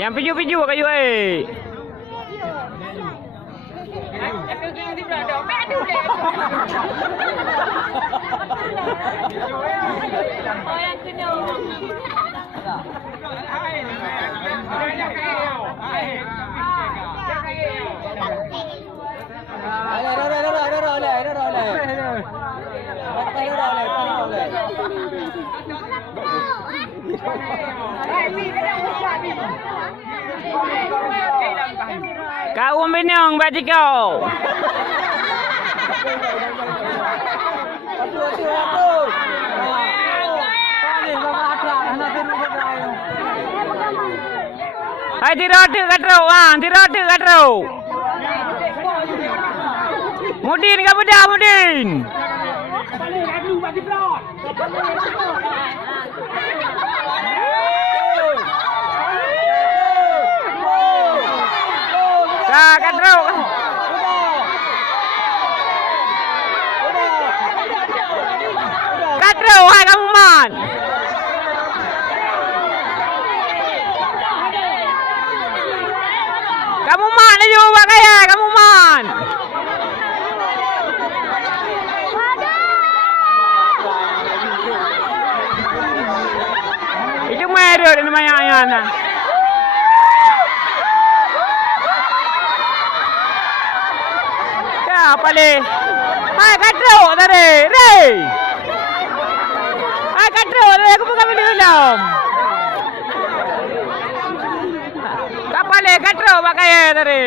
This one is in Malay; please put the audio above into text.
Yang piju-piju kayu Kau benyong baju kau. Hai dirode katro, dirode katro. Mudin kamu dah Mudin. Katro. Katro, hai kamu man. Kamu man aja buat kaya, kamu man. Itu merah ini namanya. Apa le? Hai katro tadi, re. Hai katro, aku bukan film. Apa le katro pakai tadi?